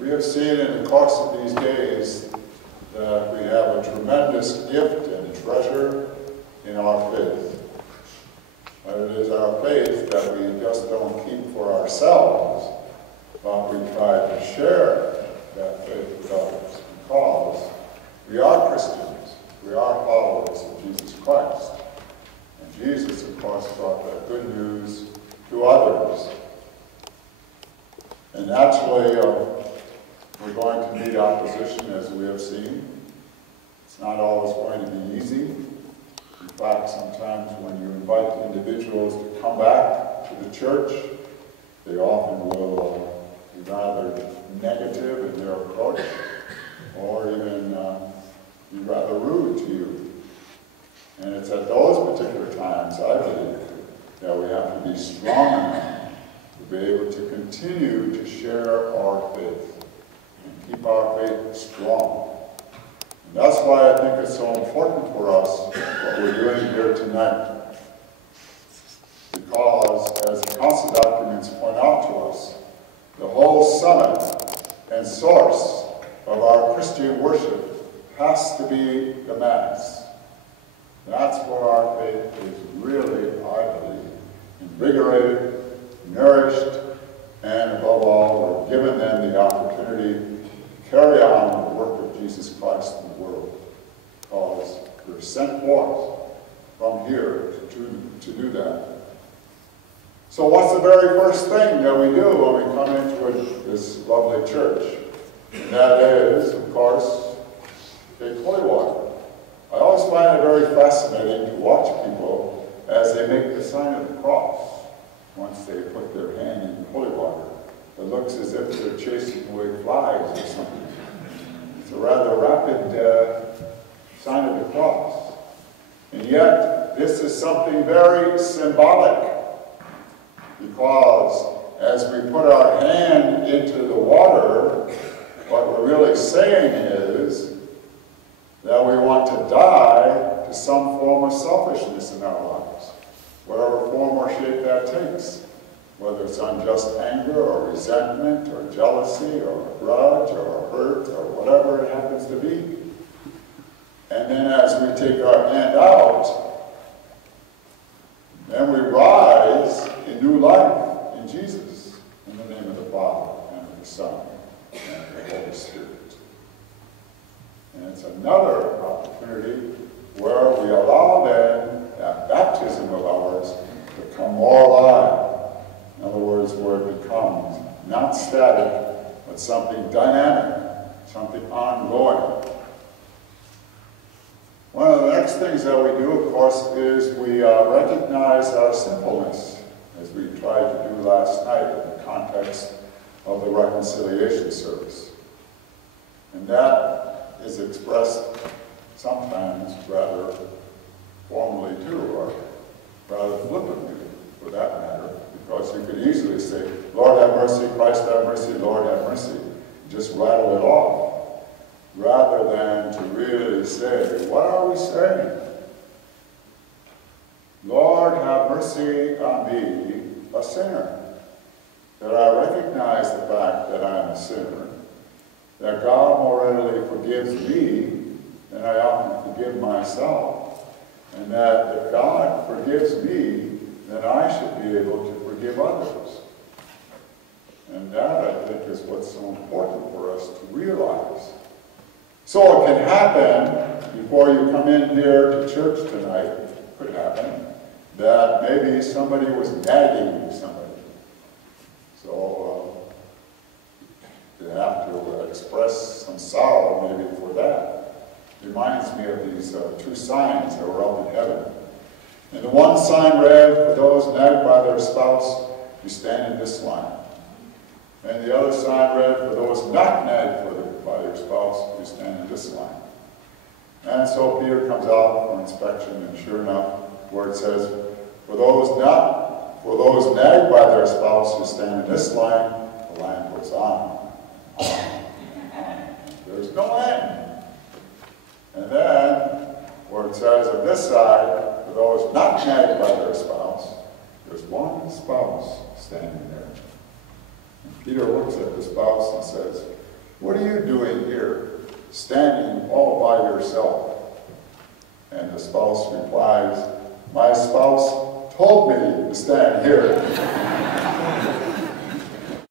We have seen in the course of these days that we have a tremendous gift and treasure in our faith. But it is our faith that we just don't keep for ourselves, but we try to share that faith with others, because we are Christians. We are followers of Jesus Christ. And Jesus, of course, brought that good news to others. And naturally, we're going to meet opposition, as we have seen. It's not always going to be easy. In fact, sometimes when you invite individuals to come back to the church, they often will be rather negative in their approach, or even be rather rude to you. And it's at those particular times, I believe, that we have to be strong enough to be able to continue to share our faith and keep our faith strong. And that's why I think it's so important for us what we're doing here tonight. Because, as the council documents point out to us, the whole summit and source of our Christian worship has to be the Mass. That's where our faith is really, I believe, invigorated, nourished, and above all, we're given then the opportunity to carry on the work of Jesus Christ in the world, because we're sent forth from here to do that. So what's the very first thing that we do when we come into this lovely church? And that is, of course, take holy water. I always find it very fascinating to watch people as they make the sign of the cross. Once they put their hand in holy water, it looks as if they're chasing away flies or something. It's a rather rapid sign of the cross. And yet, this is something very symbolic, because as we put our hand into the water, what we're really saying is that we want to die to some form of selfishness in our lives, whatever form or shape that takes, whether it's unjust anger or resentment or jealousy or a grudge or a hurt or whatever it happens to be. And then as we take our hand out, then we rise in new life in Jesus, in the name of the Father and of the Son and of the Holy Spirit. And it's another opportunity where we allow then that baptism of ours to become more alive. In other words, where it becomes not static, but something dynamic, something ongoing. One of the next things that we do, of course, is we recognize our sinfulness, as we tried to do last night in the context of the reconciliation service. And that is expressed sometimes rather formally too, or rather flippantly, for that matter, because you could easily say, Lord have mercy, Christ have mercy, Lord have mercy, just rattle it off, rather than to really say, what are we saying? Lord have mercy on me, a sinner, that I recognize the fact that I am a sinner, that God more readily forgives me than I often forgive myself, and that if God forgives me, then I should be able to forgive others. And that, I think, is what's so important for us to realize. So it can happen, before you come in here to church tonight, it could happen, that maybe somebody was nagging somebody. So you have to express some sorrow maybe for that. It reminds me of these two signs that were up in heaven. And the one sign read, for those nagged by their spouse, you stand in this line. And the other sign read, for those not nagged by their spouse, you stand in this line. And so Peter comes out for inspection, and sure enough, where it says, for those nagged by their spouse who stand in this line, the line goes on. There's no end. And then, where it says on this side, for those not nagged by their spouse, there's one spouse standing there. And Peter looks at the spouse and says, "What are you doing here, standing all by yourself?" And the spouse replies, "My spouse told me to stand here."